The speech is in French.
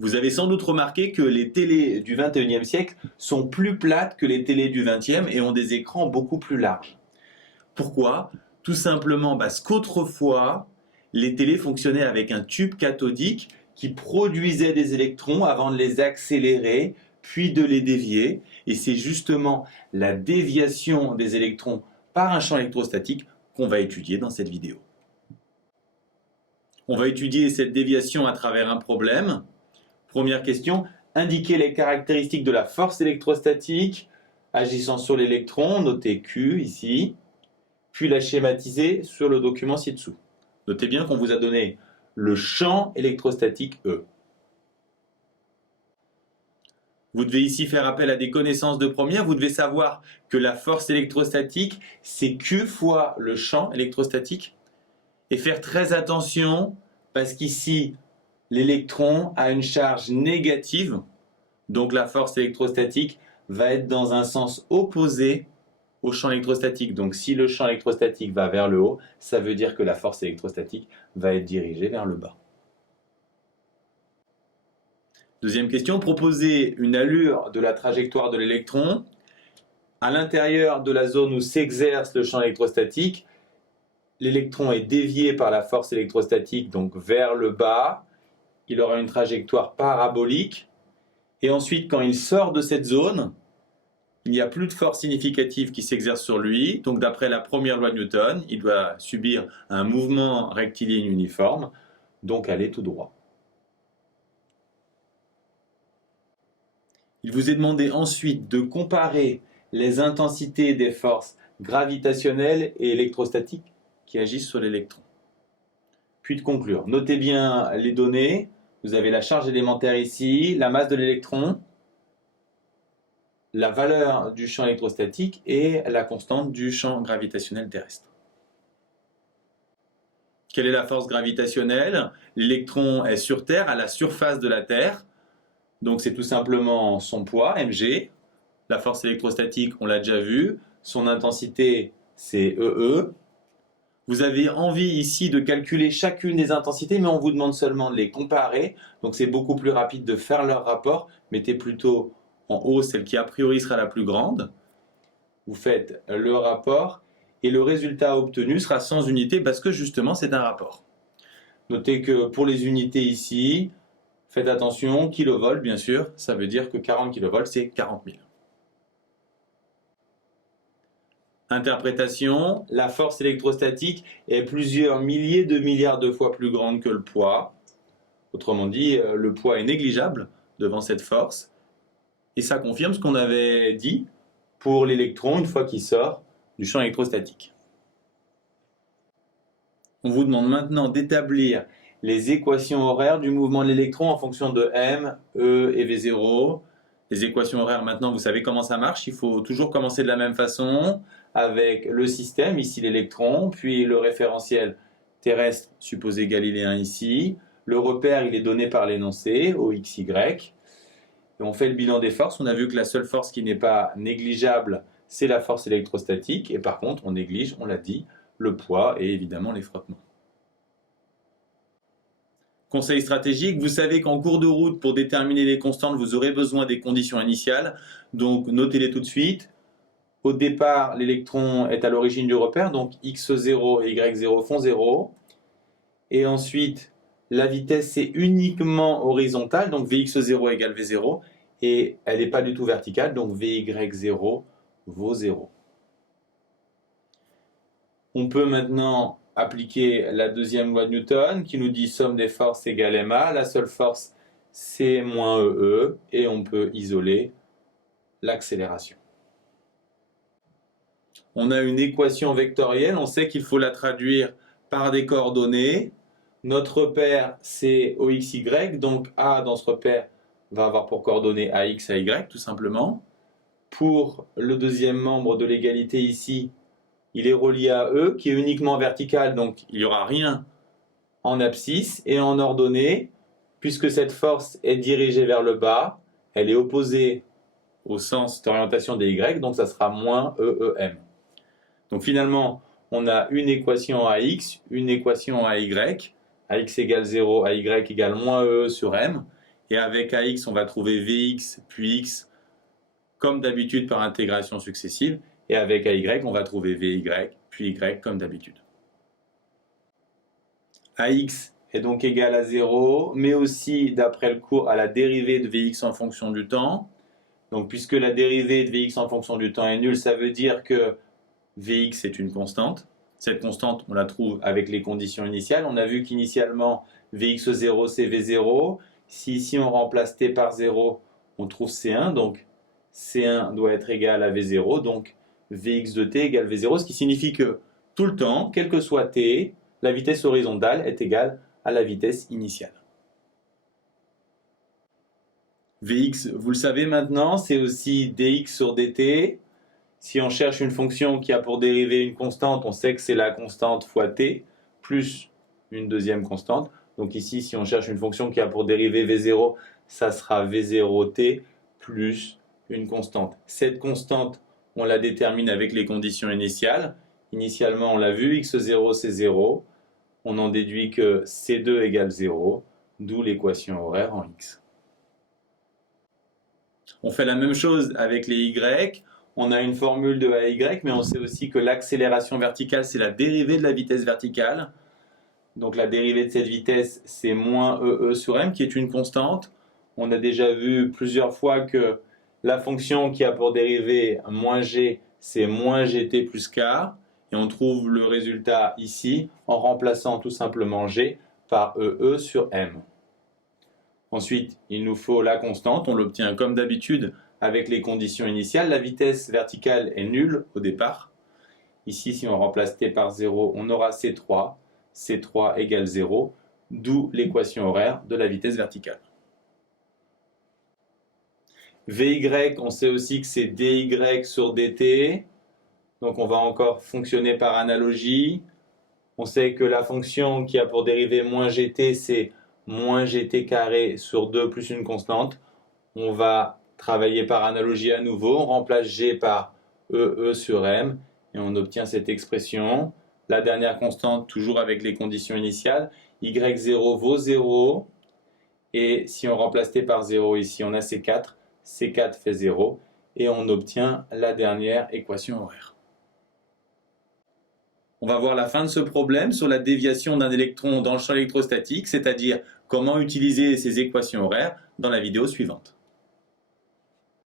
Vous avez sans doute remarqué que les télés du 21e siècle sont plus plates que les télés du 20e et ont des écrans beaucoup plus larges. Pourquoi? Tout simplement parce qu'autrefois, les télés fonctionnaient avec un tube cathodique qui produisait des électrons avant de les accélérer, puis de les dévier. Et c'est justement la déviation des électrons par un champ électrostatique qu'on va étudier dans cette vidéo. On va étudier cette déviation à travers un problème. Première question, indiquer les caractéristiques de la force électrostatique agissant sur l'électron, notez Q ici, puis la schématiser sur le document ci-dessous. Notez bien qu'on vous a donné le champ électrostatique E. Vous devez ici faire appel à des connaissances de première. Vous devez savoir que la force électrostatique, c'est Q fois le champ électrostatique. Et faire très attention parce qu'ici, l'électron a une charge négative. Donc la force électrostatique va être dans un sens opposé au champ électrostatique. Donc si le champ électrostatique va vers le haut, ça veut dire que la force électrostatique va être dirigée vers le bas. Deuxième question, proposer une allure de la trajectoire de l'électron à l'intérieur de la zone où s'exerce le champ électrostatique. L'électron est dévié par la force électrostatique, donc vers le bas. Il aura une trajectoire parabolique. Et ensuite, quand il sort de cette zone, il n'y a plus de force significative qui s'exerce sur lui. Donc d'après la première loi de Newton, il doit subir un mouvement rectiligne uniforme, donc aller tout droit. Il vous est demandé ensuite de comparer les intensités des forces gravitationnelles et électrostatiques qui agissent sur l'électron. Puis de conclure. Notez bien les données. Vous avez la charge élémentaire ici, la masse de l'électron, la valeur du champ électrostatique et la constante du champ gravitationnel terrestre. Quelle est la force gravitationnelle? L'électron est sur Terre, à la surface de la Terre. Donc c'est tout simplement son poids, mg. La force électrostatique, on l'a déjà vu. Son intensité, c'est EE. Vous avez envie ici de calculer chacune des intensités, mais on vous demande seulement de les comparer. Donc c'est beaucoup plus rapide de faire leur rapport. Mettez plutôt en haut celle qui a priori sera la plus grande. Vous faites le rapport et le résultat obtenu sera sans unité parce que justement c'est un rapport. Notez que pour les unités ici, faites attention, kilovolts bien sûr, ça veut dire que 40 kV c'est 40 000. Interprétation, la force électrostatique est plusieurs milliers de milliards de fois plus grande que le poids. Autrement dit, le poids est négligeable devant cette force. Et ça confirme ce qu'on avait dit pour l'électron une fois qu'il sort du champ électrostatique. On vous demande maintenant d'établir les équations horaires du mouvement de l'électron en fonction de m, e et v0. Les équations horaires, maintenant, vous savez comment ça marche. Il faut toujours commencer de la même façon avec le système, ici l'électron, puis le référentiel terrestre supposé galiléen ici. Le repère, il est donné par l'énoncé, OXY. Et on fait le bilan des forces. On a vu que la seule force qui n'est pas négligeable, c'est la force électrostatique. Et par contre, on néglige, on l'a dit, le poids et évidemment les frottements. Conseil stratégique, vous savez qu'en cours de route, pour déterminer les constantes, vous aurez besoin des conditions initiales. Donc notez-les tout de suite. Au départ, l'électron est à l'origine du repère, donc x0 et y0 font 0. Et ensuite, la vitesse est uniquement horizontale, donc vx0 égale v0. Et elle n'est pas du tout verticale, donc vy0 vaut 0. On peut maintenant appliquer la deuxième loi de Newton qui nous dit somme des forces égale ma. La seule force, c'est moins EE. Et on peut isoler l'accélération. On a une équation vectorielle, on sait qu'il faut la traduire par des coordonnées. Notre repère, c'est OXY, donc A dans ce repère va avoir pour coordonnées AX, AY, tout simplement. Pour le deuxième membre de l'égalité ici, il est relié à E, qui est uniquement vertical, donc il n'y aura rien en abscisse. Et en ordonnée, puisque cette force est dirigée vers le bas, elle est opposée au sens d'orientation des Y, donc ça sera moins EEM. Donc finalement, on a une équation à x, une équation à y. À x égale 0, à y égale moins E sur m. Et avec AX, on va trouver VX puis X comme d'habitude par intégration successive. Et avec AY, on va trouver VY puis Y comme d'habitude. AX est donc égal à 0, mais aussi, d'après le cours, à la dérivée de Vx en fonction du temps. Donc, puisque la dérivée de Vx en fonction du temps est nulle, ça veut dire que Vx est une constante. Cette constante, on la trouve avec les conditions initiales. On a vu qu'initialement, Vx0, c'est V0. Si ici, on remplace t par 0, on trouve C1. Donc, C1 doit être égal à V0. Donc, Vx de t égale V0, ce qui signifie que tout le temps, quel que soit t, la vitesse horizontale est égale à la vitesse initiale. Vx, vous le savez maintenant, c'est aussi dx sur dt. Si on cherche une fonction qui a pour dérivée une constante, on sait que c'est la constante fois t, plus une deuxième constante. Donc ici, si on cherche une fonction qui a pour dérivée v0, ça sera v0t plus une constante. Cette constante, on la détermine avec les conditions initiales. Initialement, on l'a vu, x0 c'est 0. On en déduit que C2 égale 0, d'où l'équation horaire en x. On fait la même chose avec les y. On a une formule de AY, mais on sait aussi que l'accélération verticale, c'est la dérivée de la vitesse verticale. Donc la dérivée de cette vitesse, c'est moins EE sur m, qui est une constante. On a déjà vu plusieurs fois que la fonction qui a pour dérivée moins g, c'est moins gt plus k. Et on trouve le résultat ici en remplaçant tout simplement g par EE sur m. Ensuite, il nous faut la constante. On l'obtient comme d'habitude avec les conditions initiales. La vitesse verticale est nulle au départ. Ici, si on remplace t par 0, on aura C3. C3 égale 0, d'où l'équation horaire de la vitesse verticale. Vy, on sait aussi que c'est dy sur dt. Donc on va encore fonctionner par analogie. On sait que la fonction qui a pour dérivée moins gt, c'est moins gt carré sur 2 plus une constante. On va travailler par analogie à nouveau. On remplace g par EE sur m et on obtient cette expression. La dernière constante, toujours avec les conditions initiales. Y0 vaut 0. Et si on remplace t par 0 ici, on a C4. C4 fait 0. Et on obtient la dernière équation horaire. On va voir la fin de ce problème sur la déviation d'un électron dans le champ électrostatique, c'est-à-dire comment utiliser ces équations horaires dans la vidéo suivante.